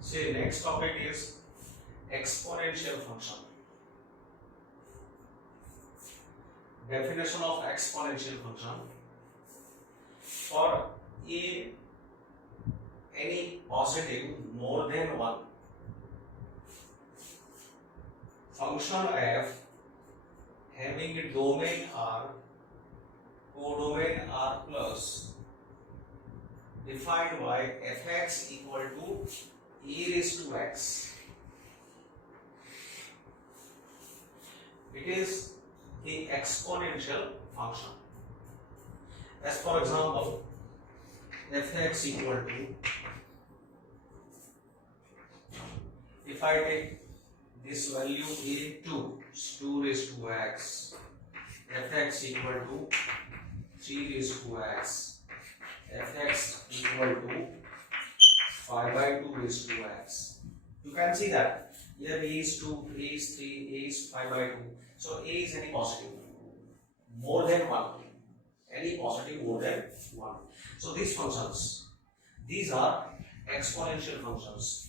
See, next topic is exponential function. Definition of exponential function. For any positive more than 1, function f having a domain R, codomain R plus, defined by fx equal to e raised to x. It is the exponential function. As for example, fx equal to, if I take this value a2 raised to x, fx equal to 3 raised to x, fx equal to 5 by 2 raised to x. You can see that here a is 2, a is 3, a is 5 by 2. So a is any positive more than 1. Any positive more than 1. So these functions, these are exponential functions.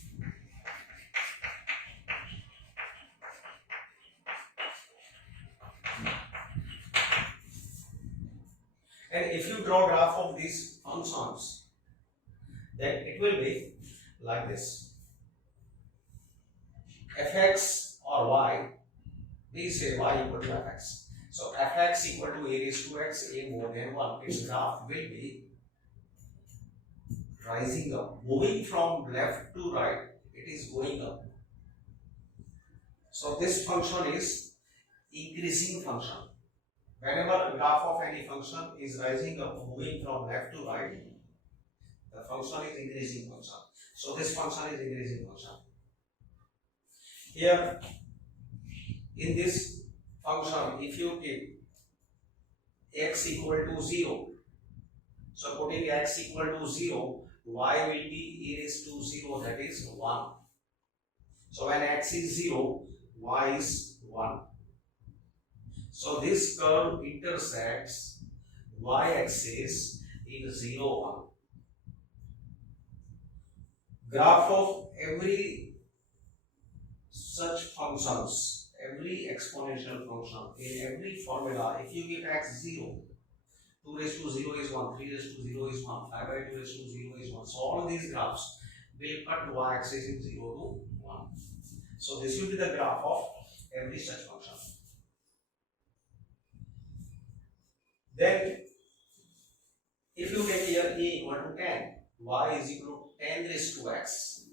And if you draw graph of these functions, then it will be like this. Fx or y, please say y equal to fx. So fx equal to a raised to x, a more than 1. Its graph will be rising up, moving from left to right, it is going up. So this function is increasing function. Whenever graph of any function is rising up, moving from left to right, the function is increasing function. So this function is increasing function. Here in this function, if you keep x equal to 0, so putting x equal to 0, y will be e raised to 0, that is 1. So when x is 0, y is 1. So this curve intersects y-axis in 0, 1. Graph of every such functions, every exponential function, in every formula, if you give x 0, 2 raised to 0 is 1, 3 raised to 0 is 1, 5 by 2 raised to 0 is 1. So all these graphs will cut y-axis in 0 to 1. So this will be the graph of every such function. Then if you take here a equal to 10, y is equal to 10 raised to x.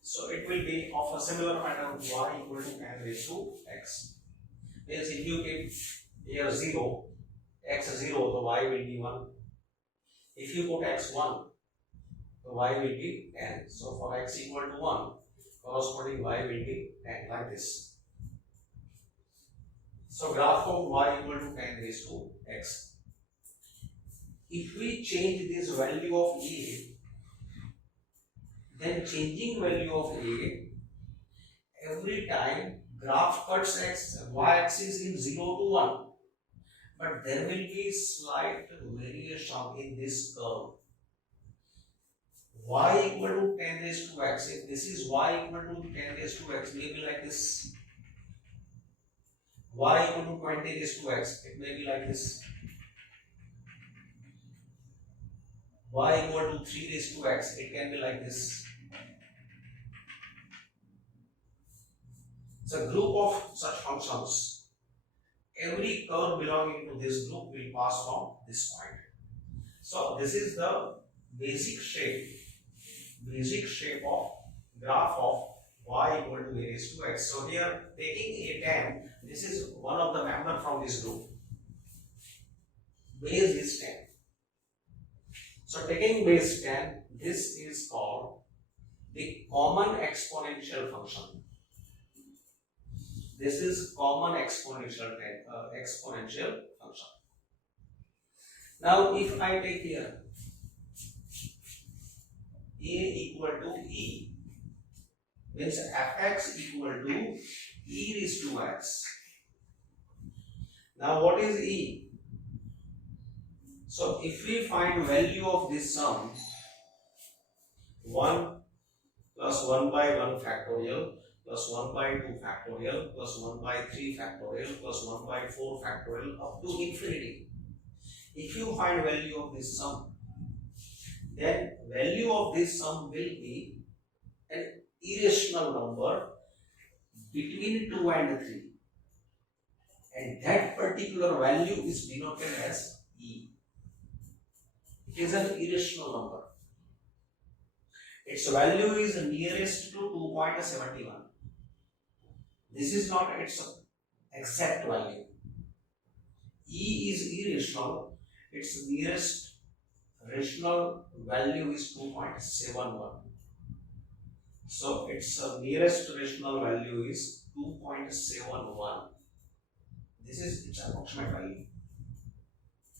So it will be of a similar pattern, y equal to 10 raised to x. Means if you keep here 0, x 0, the y will be 1. If you put x 1, the y will be 10. So for x equal to 1, corresponding y will be 10, like this. So graph of y equal to 10 raised to x. If we change this value of a, then changing value of a, every time graph cuts y-axis in 0 to 1. But there will be slight variation in this curve. Y equal to 10 raised to x. If this is y equal to 10 raised to x, may be like this. Y equal to 20 raised to x, it may be like this. Y equal to 3 raised to x, it can be like this. It's a group of such functions. Every curve belonging to this group will pass from this point. So this is the basic shape of graph of y equal to a raised to x. So here taking a 10, this is one of the member from this group. Base is 10. So taking base 10, this is called the common exponential function. This is common exponential function. Now if I take here a equal to e, means fx equal to e raised to x. Now what is e? So if we find value of this sum, 1 plus plus 1 by 1 factorial plus 1 by 2 factorial plus 1 by 3 factorial plus 1 by 4 factorial up to infinity. If you find value of this sum, then value of this sum will be an irrational number between 2 and 3, and that particular value is denoted as E. It is an irrational number. Its value is nearest to 2.71. This is not its exact value. E is irrational. Its nearest rational value is 2.71. So its nearest rational value is 2.71. This is its approximate value.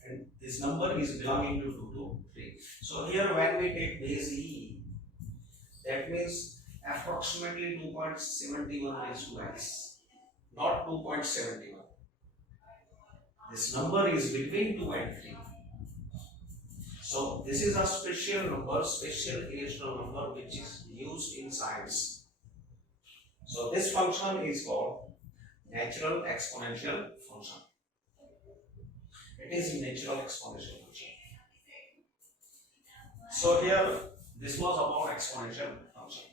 And this number is belonging to 2 to 3. So here when we take base E, that means approximately 2.71 raised to x, not 2.71. This number is between 2 and 3. So this is a special number, special irrational number which is used in science. So this function is called natural exponential function. It is a natural exponential function. So here this was about exponential function.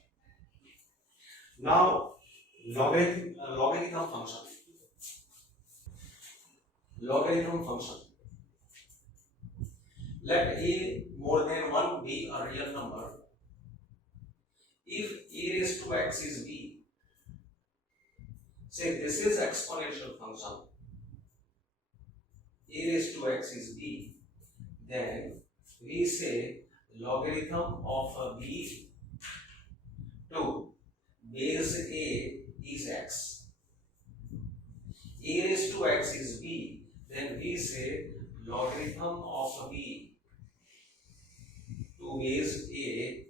Now logarithm function. Logarithm function. Let a more than 1 be a real number. If e raised to x is b, say this is exponential function, e raised to x is b, then we say logarithm of b to base a is x. E raised to x is b, then we say logarithm of b to base a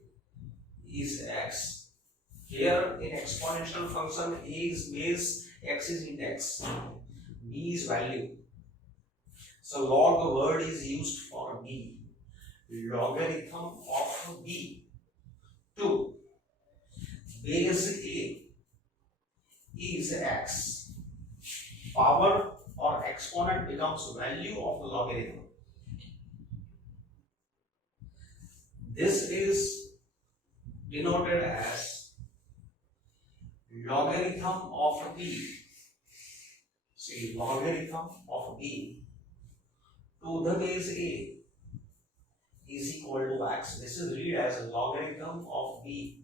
is x. Here in exponential function, a is base, x is index, b is value. So log word is used for b. Logarithm of b to base a is x. Power or exponent becomes value of the logarithm. This is denoted as logarithm of b. See, logarithm of b to the base a is equal to x. This is read as logarithm of b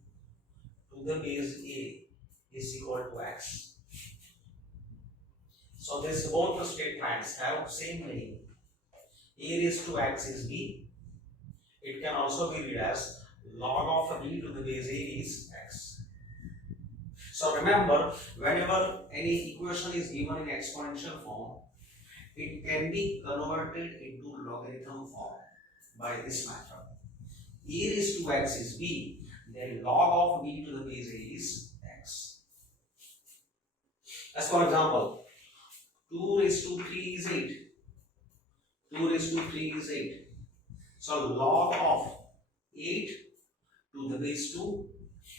to the base a is equal to x. So this both the statements have same meaning. A raised to x is b. It can also be read as log of b to the base a is x. So remember, whenever any equation is given in exponential form, it can be converted into logarithm form by this method. E raised to x is b, then log of b to the base a is x. As for example, 2 raised to 3 is 8. 2 raised to 3 is 8. So log of 8 to the base 2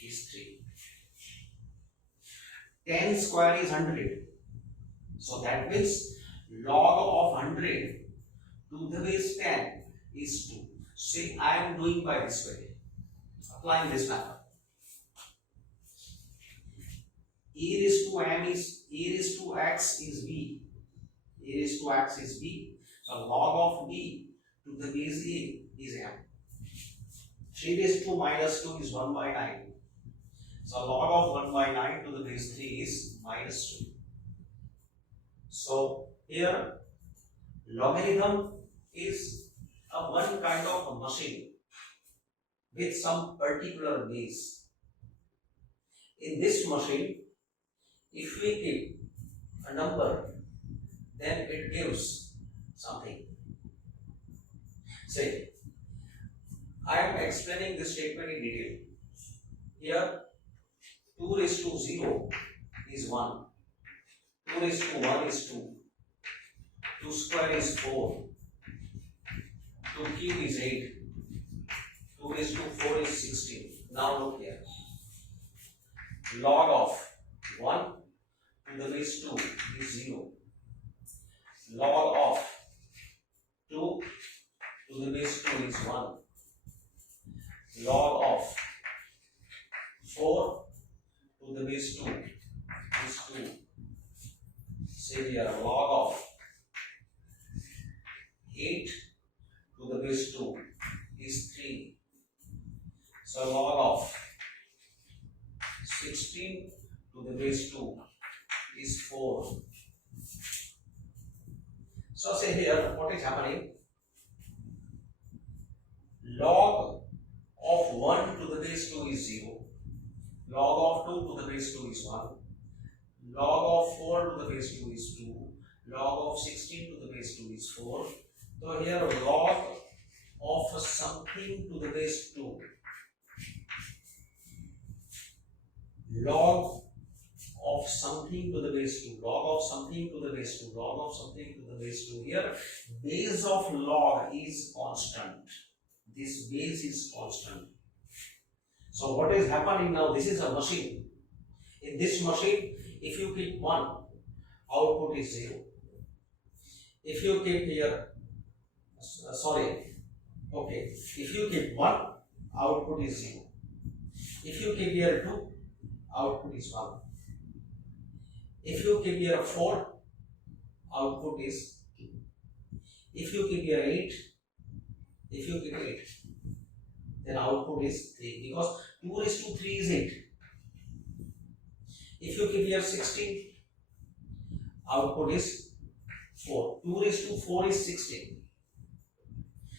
is 3. 10 square is 100. So that means log of 100 to the base 10 is 2. See, I am doing by this way, applying this method. E raised to m is e raised to x is b. E raised to x is b. So log of b to the base a is m. 3 raised to minus 2 is 1 by 9. So log of 1 by 9 to the base 3 is minus 2. So here logarithm is a one kind of a machine with some particular base. In this machine, if we keep a number, then it gives something. Say, I am explaining this statement in detail. Here 2 raised to 0 is 1. 2 raised to 1 is 2. 2 square is 4. 2 cube is 8. 2 raised to 4 is 16. Now look here. log of 1 to the base 2 is 0. Log of 2 to the base 2 is 1. Log of 4 to the base 2 is 2. Say here log of 8 to the base 2 is 3. So log of 16 to the base 2 is 4. So say here what is happening? Log of 1 to the base 2 is 0. Log of 2 to the base 2 is 1. Log of 4 to the base 2 is 2. Log of 16 to the base 2 is 4. So here log of something to the base 2. Log of something to the base 2. Log of something to the base 2. Log of something to the base 2. Here base of log is constant. This base is constant. So what is happening now? This is a machine. In this machine, if you keep 1, output is 0. If you keep here, if you keep 1, output is 0. If you keep here 2, output is 1. If you keep here 4, output is 2. If you keep here 8, then output is 3, because 2 raised to 3 is 8. If you keep here 16, output is 4. 2 raised to 4 is 16.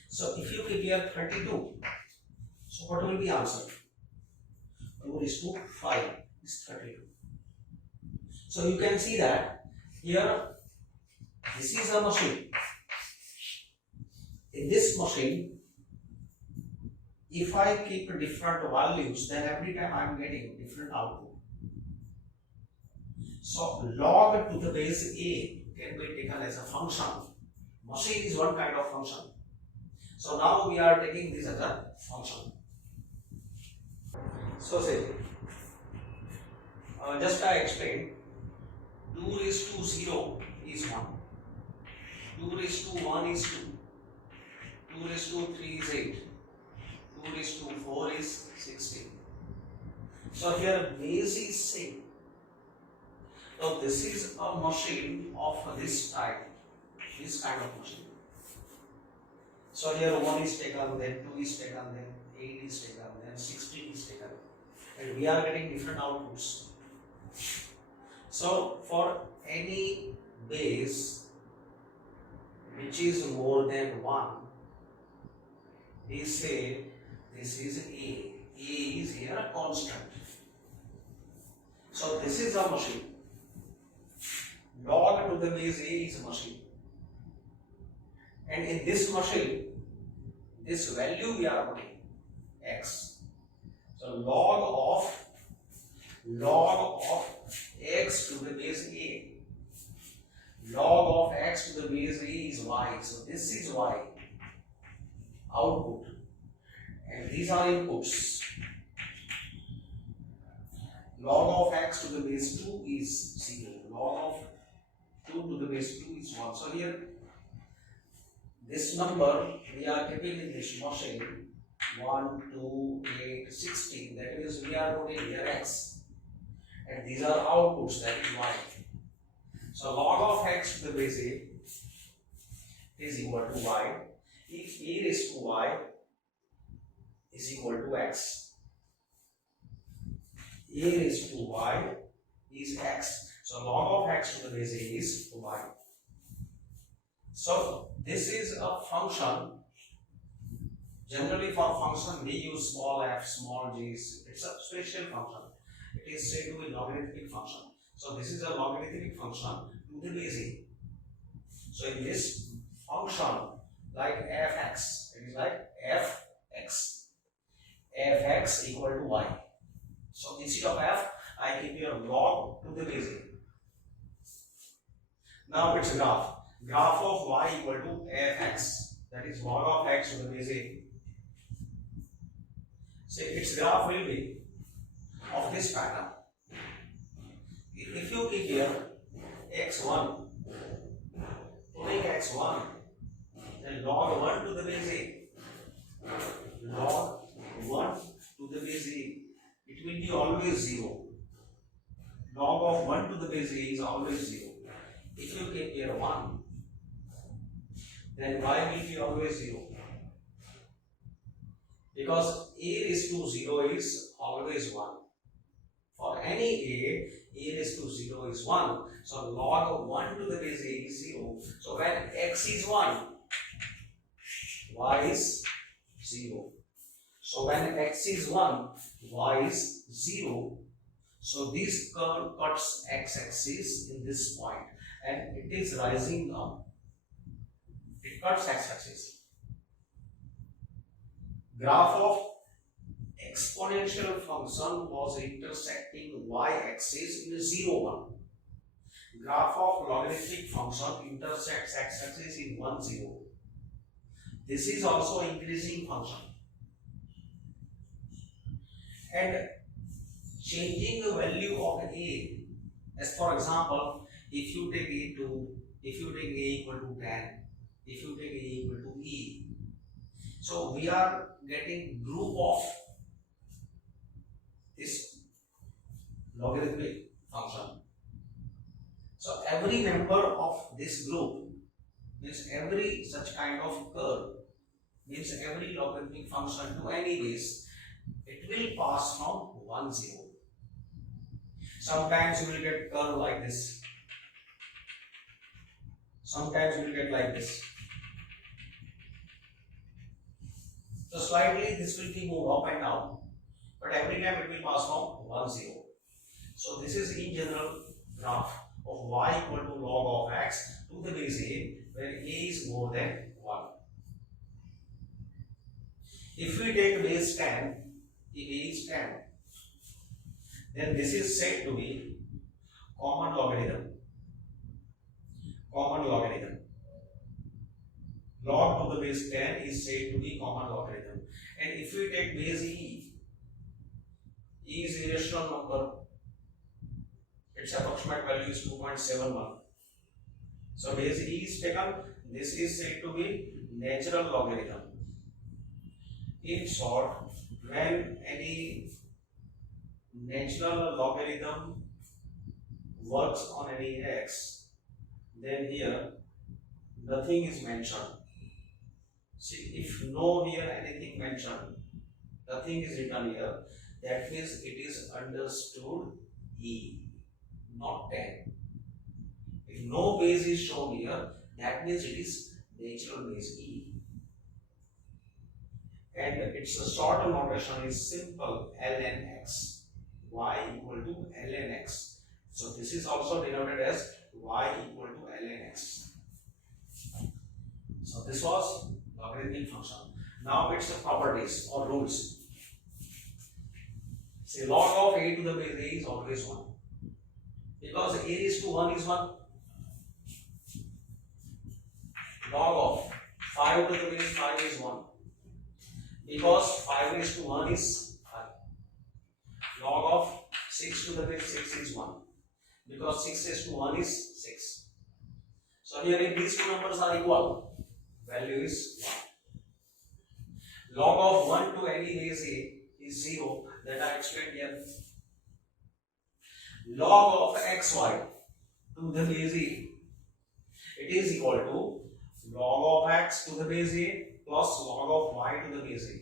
So if you keep here 32, so what will be answer? 2 raised to 5 is 32. So you can see that here this is a machine. In this machine, if I keep different values, then every time I am getting different output. So log to the base a can be taken as a function. Machine is one kind of function. So now we are taking this as a function. So say, just I explained, 2 raised to 0 is 1. 2 raised to 1 is 2. 2 raised to 3 is 8. 2 raised to 4 is 16. So here base is same. So this is a machine of this type, this kind of machine. So here 1 is taken, then 2 is taken, then 8 is taken, then 16 is taken. And we are getting different outputs. So for any base which is more than 1, we say this is A. A is here a constant. So this is a machine. Log to the base A is a machine. And in this machine, this value we are putting x. So log of x to the base A. Log of x to the base A is y. So this is y. Output. And these are inputs. Log of x to the base 2 is 0. Log of 2 to the base 2 is 1. So here, this number we are keeping in this machine 1, 2, 8, 16. That means we are putting here x. And these are outputs, that is y. So log of x to the base A is equal to y. If a raised to y is equal to x, a raised to y is x. So log of x to the base A is y. So this is a function. Generally for function we use small f, small g's. It's a special function. It is said to be logarithmic function. So this is a logarithmic function to the base A. So in this function, like fx, it is like fx. Fx equal to y. So instead of f, I keep here log to the base A. Now it's graph. Graph of y equal to fx. That is log of x to the base A. So its graph will be of this pattern. If you keep here x1, to make x1, then log 1 to the base a, log 1 to the base a, it will be always 0. Log of 1 to the base a is always 0. If you keep here 1, then y will be always 0. Because a raised to 0 is always 1. For any a raised to 0 is 1. So log of 1 to the base a is 0. So when x is 1, y is 0. So when x is 1, y is 0. So this curve cuts x-axis in this point and it is rising down. It cuts x-axis. Graph of exponential function was intersecting y-axis in 0, 1. Graph of logarithmic function intersects x-axis in 1, 0. This is also increasing function. And changing the value of a, as for example, if you take a2, if you take a equal to 10, if you take a equal to e, so we are getting group of this logarithmic function. So every member of this group means every such kind of curve means every logarithmic function to any base, it will pass from 1, 0. Sometimes you will get curve like this. Sometimes you will get like this. So slightly this will be move up and down, but every time it will pass from 1, 0. So this is in general graph of y equal to log of x to the base a, where a is more than 1. If we take base 10, if a is 10, then this is said to be common logarithm. Common logarithm. Log to the base 10 is said to be common logarithm. And if we take base e, e is a rational number. Its approximate value is 2.71. So base e is taken. This is said to be natural logarithm. In short, when any natural logarithm works on any x, then here nothing is mentioned. See, if no here anything mentioned, nothing is written here, that means it is understood e, not 10. If no base is shown here, that means it is natural base e. And its a short notation is simple ln x, y equal to ln x. So this is also denoted as y equal to ln x. So this was logarithmic function. Now its properties or rules. Say log of a to the base a is always 1. Because a is to 1 is 1. Log of 5 to the base 5 is 1. Because 5 is to 1 is 5. Log of 6 to the base 6 is 1. Because 6 is to 1 is 6. So here if these two numbers are equal, value is 1. Log of 1 to any base a is 0. That I explained here. Log of xy to the base a, it is equal to log of x to the base a plus log of y to the base a.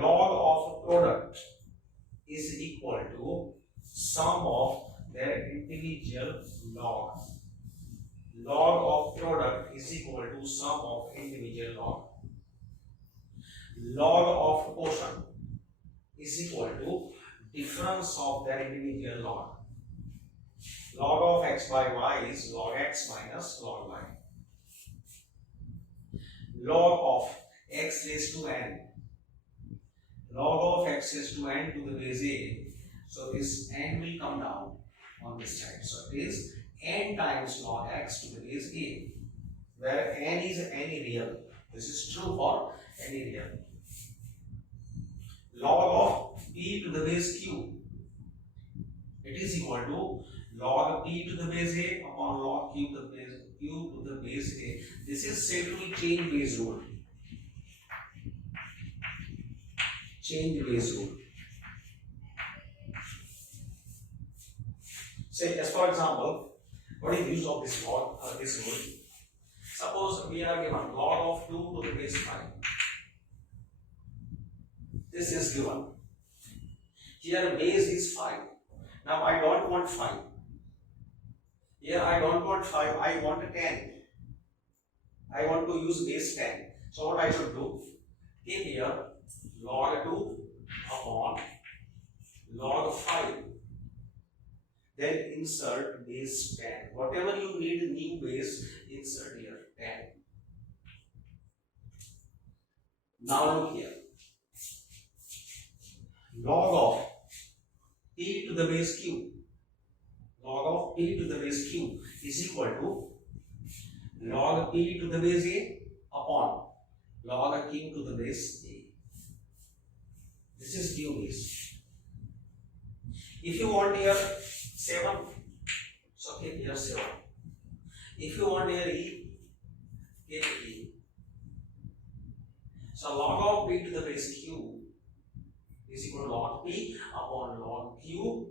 Log of product is equal to sum of their individual log. Log of product is equal to sum of individual log. Log of quotient is equal to difference of their individual log. Log of x by y is log x minus log y. Log of x raised to n. Log of x raised to n to the base a. So this n will come down on this side. So it is n times log x to the base a, where n is any real. This is true for any real. Log of p to the base q, it is This is said to be change base rule. Change base rule. Say, as for example, what is the use of this log, this rule? Suppose we are given log of 2 to the base 5. This is given. Here base is 5. Now I don't want 5. Here I don't want 5, I want 10. I want to use base 10. So what I should do? Keep here log 2 upon log 5. Then insert base 10. Whatever you need new base, insert here 10. Now look here. Log of p to the base q. Log of p to the base q is equal to log p to the base a upon log q to the base a. This is q base. If you want here 7, so keep here 7. If you want here e, keep e. So log of p to the base q is equal to log p upon log q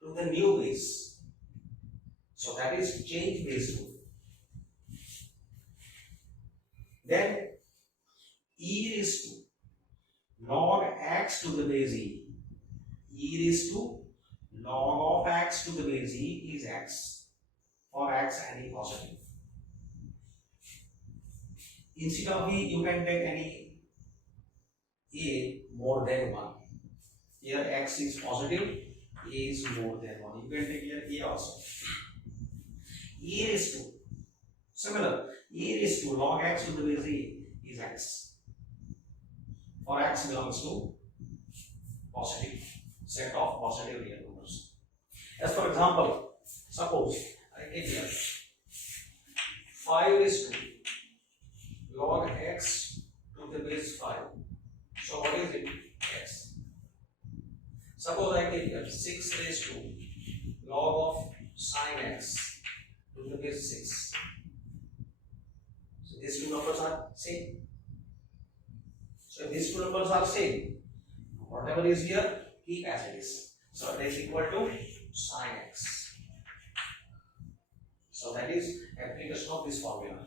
to the new base. So that is change base rule. Then e raised to log x to the base e. E raised to log of x to the base e is x. For x any positive. Instead of e, you can take any a more than 1. Here x is positive, a is more than 1. You can take here a also. E raised to, similar, e raised to log x to the base a is x. For x belongs to positive, set of positive real numbers. As for example, suppose I take here 5 is to log x to the base 5. So what is it? X. Suppose I take here 6 raised to log of sine x to the base 6. So these two numbers are same. So these two numbers are same. Whatever is here, keep as it is. So it is equal to sine x. So that is application of this formula.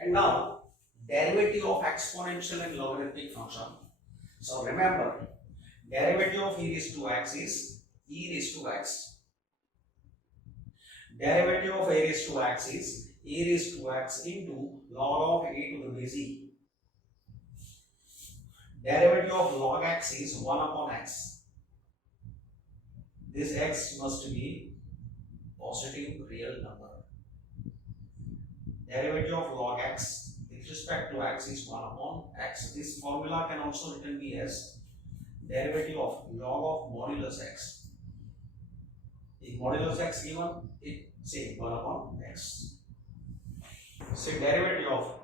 And now derivative of exponential and logarithmic function. So remember, derivative of e raised to x is e raised to x. Derivative of a raised to x is e raised to x into log of a to the base e. Derivative of log x is 1 upon x. This x must be positive real number. Derivative of log x with respect to x is 1 upon x. This formula can also written be as derivative of log of modulus x. If modulus x given, it say 1 upon x. Say derivative of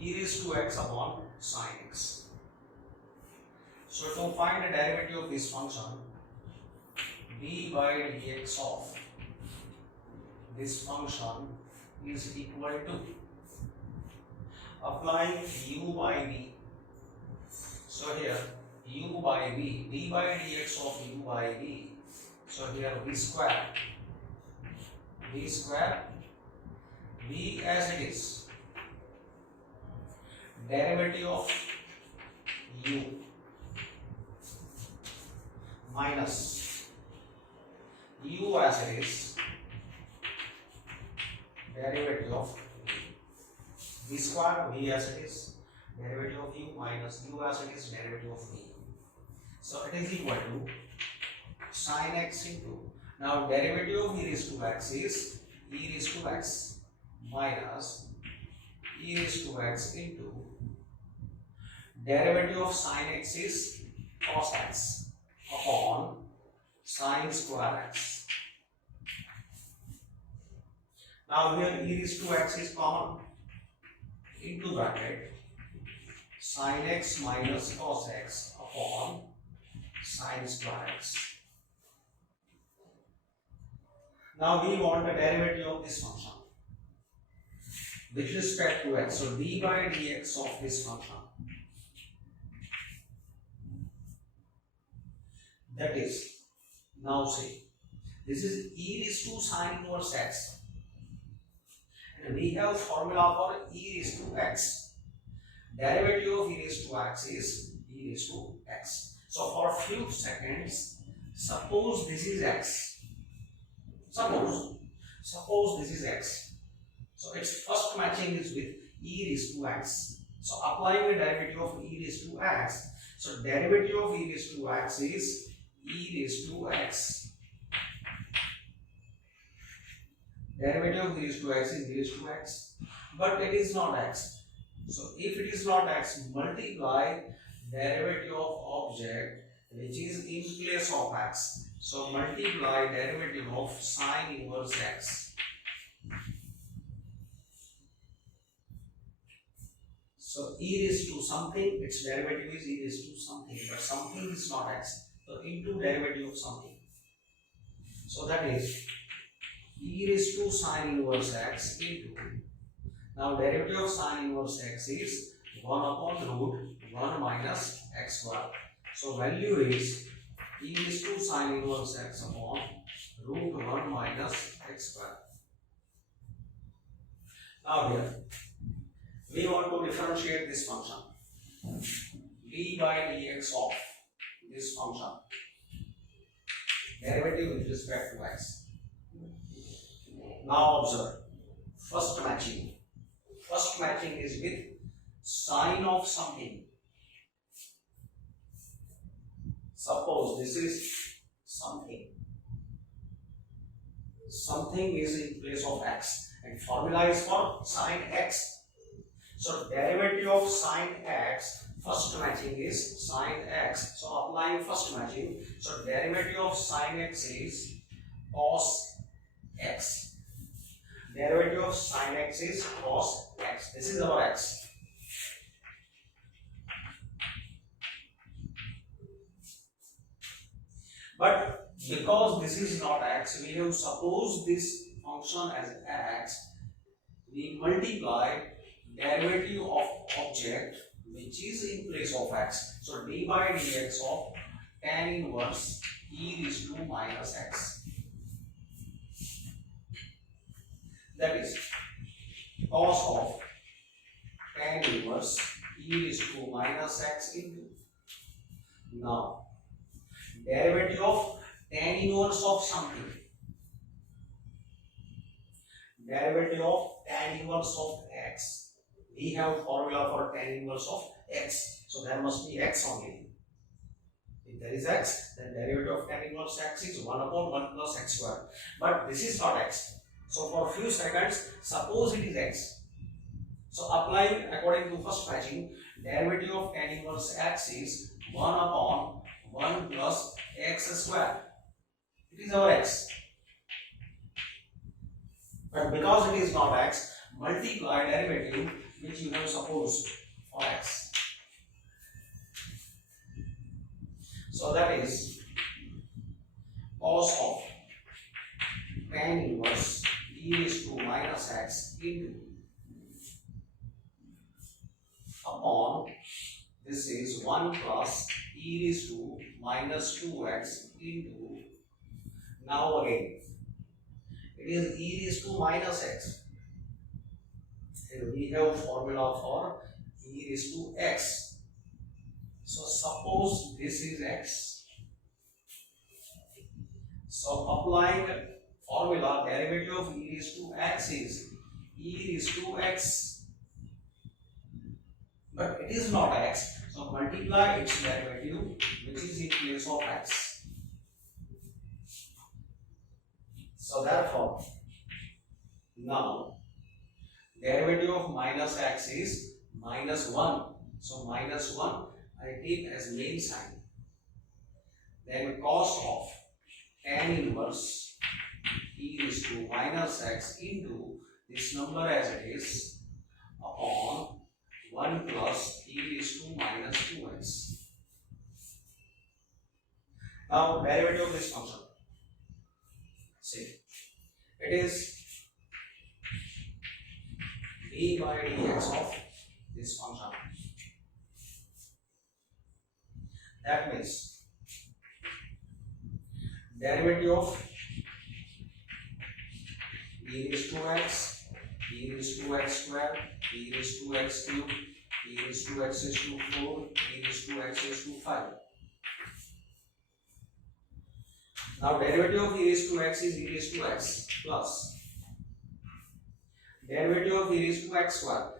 e raised to x upon sine x. So to find the derivative of this function, d by dx of this function is equal to applying u by v. So here u by v, d by dx of u by v. So here v square, v as it is, derivative of u minus u as it is, derivative of v square, v as it is, derivative of u minus u as it is, derivative of v. So it is equal to sine x into, now derivative of e raised to x is e raised to x minus e raised to x into derivative of sine x is cos x upon sine square x. Now here e raised to x is common, into bracket sine x minus cos x upon sine square x. Now we want the derivative of this function. with respect to x. So d by dx of this function, that is, now say this is e raised to sine inverse x, and we have formula for e raised to x. Derivative of e raised to x is e raised to x. So for few seconds, suppose this is x. Suppose this is x. So its first matching is with e raised to x. So applying the derivative of e raised to x. So derivative of e raised to x is e raised to x. Derivative of e raised to x is e raised to x. But it is not x. So if it is not x, multiply derivative of object which is in place of x. So multiply derivative of sine inverse x. So e raised to something, its derivative is e raised to something, but something is not x. So into derivative of something. So that is e raised to sine inverse x into, now derivative of sine inverse x is 1 upon root 1 minus x square. So value is e raised to sine inverse x upon root 1 minus x square. Now here we want to differentiate this function d by dx of this function, derivative with respect to x. Now observe first matching. First matching is with sine of something. Suppose this is something. Something is in place of x, and formula is for sine x. So derivative of sine x, first matching is sine x. So applying first matching. So derivative of sine x is cos x. Derivative of sine x is cos x. This is our x. But because this is not x, we have supposed this function as x. We multiply derivative of object which is in place of x. So d by dx of tan inverse e raised to minus x. That is cos of tan inverse e raised to minus x into, now derivative of tan inverse of something. Derivative of tan inverse of x. We have formula for tan inverse of x. So there must be x only. If there is x, then derivative of tan inverse x is 1 upon 1 plus x square. But this is not x. So for a few seconds, suppose it is x. So applying according to first matching, derivative of tan inverse x is 1 upon 1 plus x square. It is our x. But because it is not x, multiply derivative which you have supposed for x. So that is cos of tan inverse e raised to minus x into, upon, this is 1 plus e raised to minus 2x into, now again it is e raised to minus x, and we have formula for e raised to x. So suppose this is x. So applying formula, derivative of e raised to x is e raised to x. But it is not x. So multiply its derivative which is in place of x. So therefore, now derivative of minus x is minus 1. So minus 1 I take as main sign. Then cos of tan inverse e raised to minus x into this number as it is upon 1 plus e raised to minus 2x. Now derivative of this function. See, it is d by dx of this function. That means derivative of e raised to x, e raised to x square, e raised to x cube, e raised to x raised to 4, e raised to x raised to 5. Now derivative of e raised to x is e raised to x plus derivative of e raised to x square.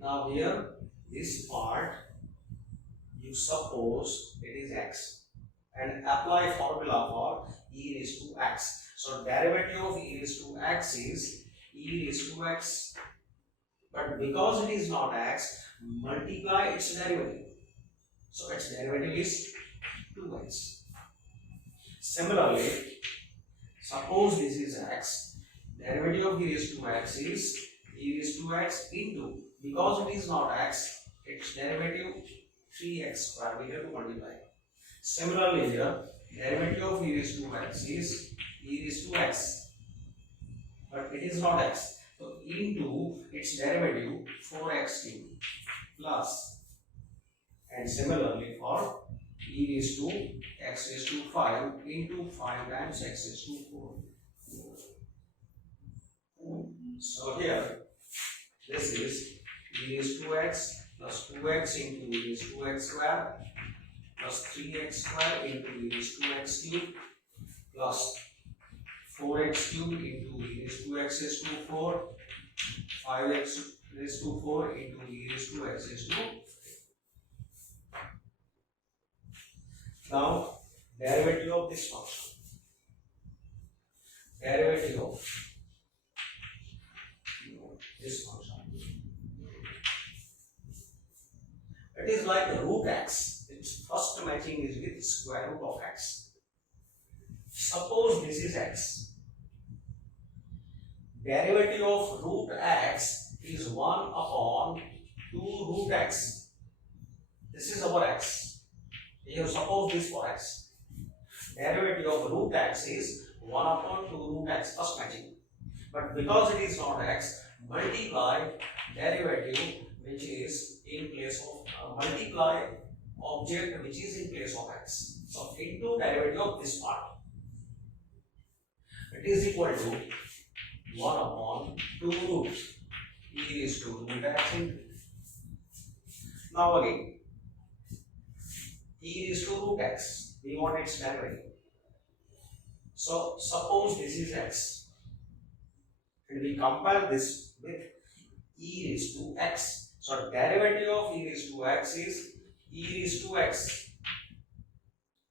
Now here this part you suppose it is x and apply formula for e raised to x. So derivative of e raised to x is e raised to x, but because it is not x, multiply its derivative. So its derivative is 2x. Similarly, suppose this is x, derivative of e raised to x is e raised to x into, because it is not x, its derivative 3x square, we have to multiply. Similarly here, derivative of e raised to x is e raised to x, but it is not x, so into its derivative 4x cube plus, and similarly for e raised to x raised to 5 into 5 times x raised to 4. So here this is e raised to x plus 2x into e raised to x square plus 3x square into e raised to x cube plus 4x cube into e raised to x raised to 4, 5x raised to 4 into e raised to x raised to 5. Now derivative of this function, derivative of this function, it is like root x. Its first matching is with square root of x. Suppose this is x. Derivative of root x is 1 upon 2 root x. This is our x. You have suppose this for x. Derivative of root x is 1 upon 2 root x, first matching. But because it is not x, multiply derivative which is in place of multiply object which is in place of x. So into derivative of this part. It is equal to 1 upon 2 root e raised to root x into. Now again, e raised to root x, we want its derivative. So suppose this is x, and we compare this with e raised to x. So derivative of e raised to x is e raised to x,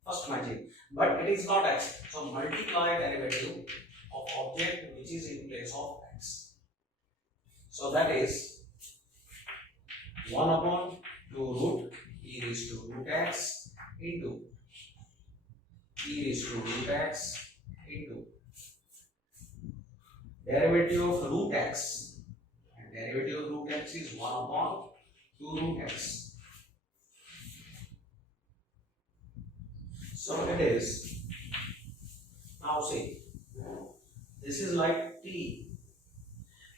first matching, but it is not x. So multiply derivative of object which is in place of x. So that is 1 upon 2 root e raised to root x into e raised to root x into derivative of root x, and derivative of root x is 1 upon 2 root x. So it is, now see, this is like t,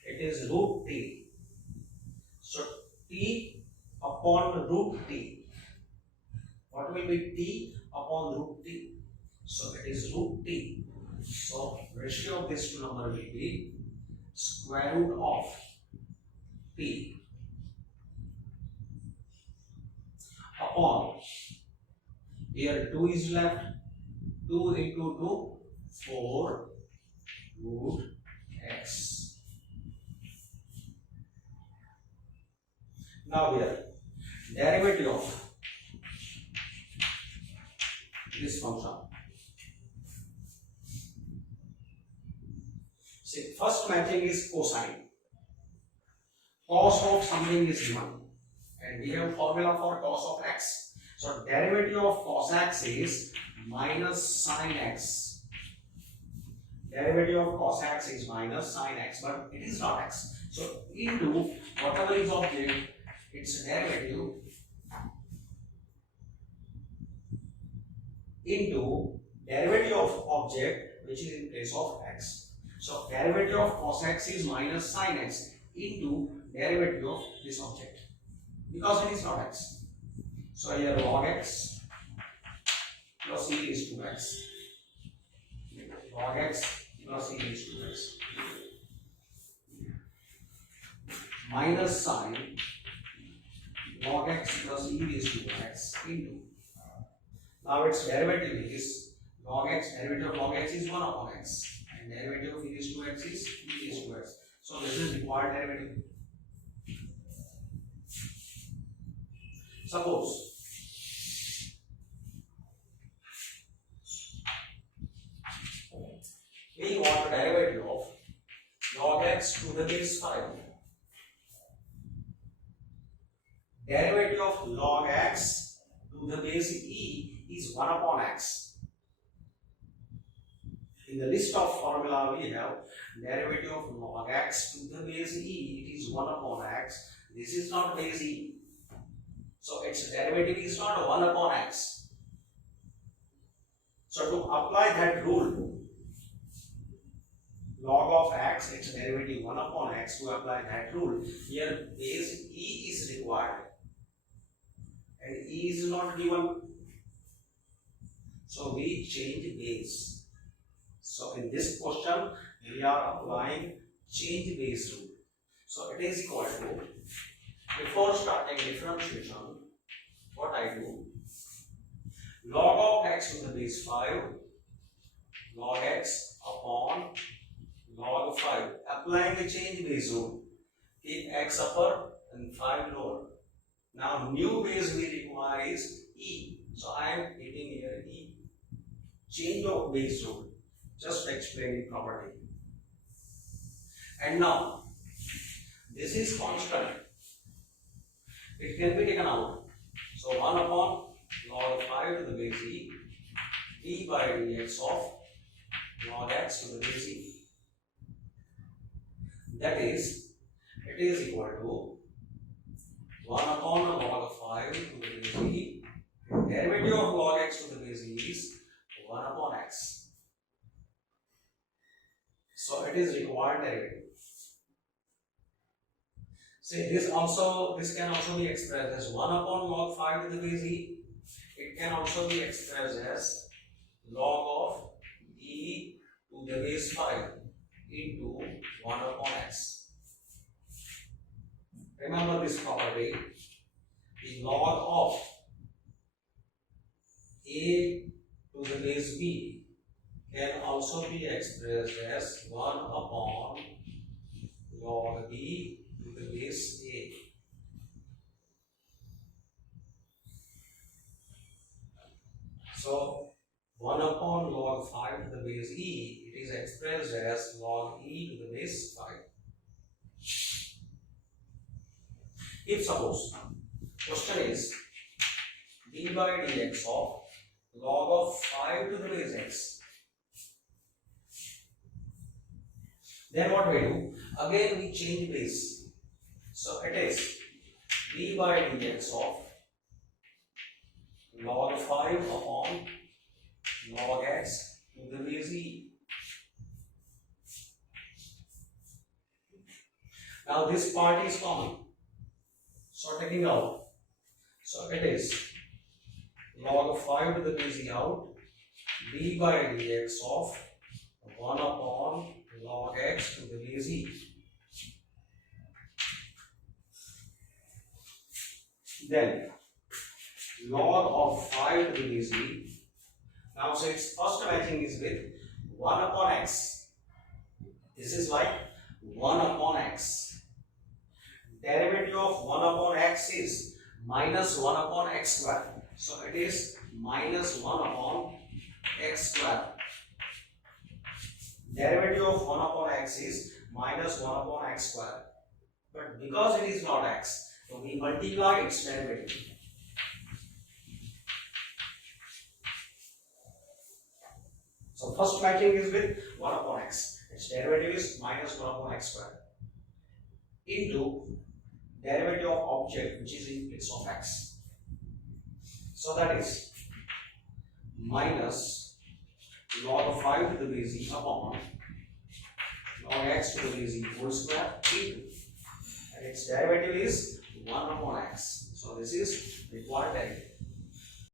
it is root t. So t upon root t, what will be t upon root t? So it is root t. So ratio of this two number will be square root of t upon, here 2 is left, 2 into 2, 4 root x. Now here derivative of this function. See, first matching is cosine. Cos of something is given, and we have formula for cos of x. So derivative of cos x is minus sine x. Derivative of cos x is minus sine x, but it is not x. So into whatever is object, its derivative into derivative of object which is in place of x. So derivative of cos x is minus sine x into derivative of this object because it is not x. So here log x plus e is 2x. Log x plus e is 2x. Minus sign log x plus e is 2x into. Now its derivative is log x, derivative of log x is 1 upon x. And derivative of e is 2x is e is 2x. So this is required derivative. Suppose we want a derivative of log x to the base 5. Derivative of log x to the base e is 1 upon x. In the list of formula we have derivative of log x to the base e, it is 1 upon x. This is not base e. So its derivative is not 1 upon x. So to apply that rule, log of x, its derivative 1 upon x, to apply that rule, here base e is required. And e is not given. So we change base. So in this question, we are applying change base rule. So it is equal to, before starting differentiation, what I do, log of x to the base 5, log x upon log 5, applying a change base rule, keep x upper and 5 lower. Now new base we require is e, so I am getting here e, change of base rule, just explaining property. And now this is constant, it can be taken out. So 1 upon log 5 to the base e, d by dx of log x to the base e. That is, it is equal to 1 upon log 5 to the base e. Derivative of log x to the base e is 1 upon x. So it is required derivative. See, this can also be expressed as 1 upon log 5 to the base e. It can also be expressed as log of e to the base 5 into 1 upon x. Remember this property, the log of a to the base b can also be expressed as 1 upon log b to the base a. So 1 upon log 5 to the base e, it is expressed as log e to the base 5. If suppose question is d by dx of log of 5 to the base x, then what we do? Again we change base. So it is d by dx of log 5 upon log x to the base e. Now this part is common, so taking out, so it is log 5 to the base e out, d by dx of 1 upon log x to the base e. Then log of 5 to the base e. Now so its first matching is with 1 upon x. This is like 1 upon x. Derivative of 1 upon x is minus 1 upon x square. So it is minus 1 upon x square. Derivative of 1 upon x is minus 1 upon x square. But because it is not x, so we multiply its derivative. So first matching is with 1 upon x. Its derivative is minus 1 upon x square into derivative of object which is in place of x. So that is minus log of 5 to the base e upon log x to the base e whole square into, that its derivative is 1 upon x. So this is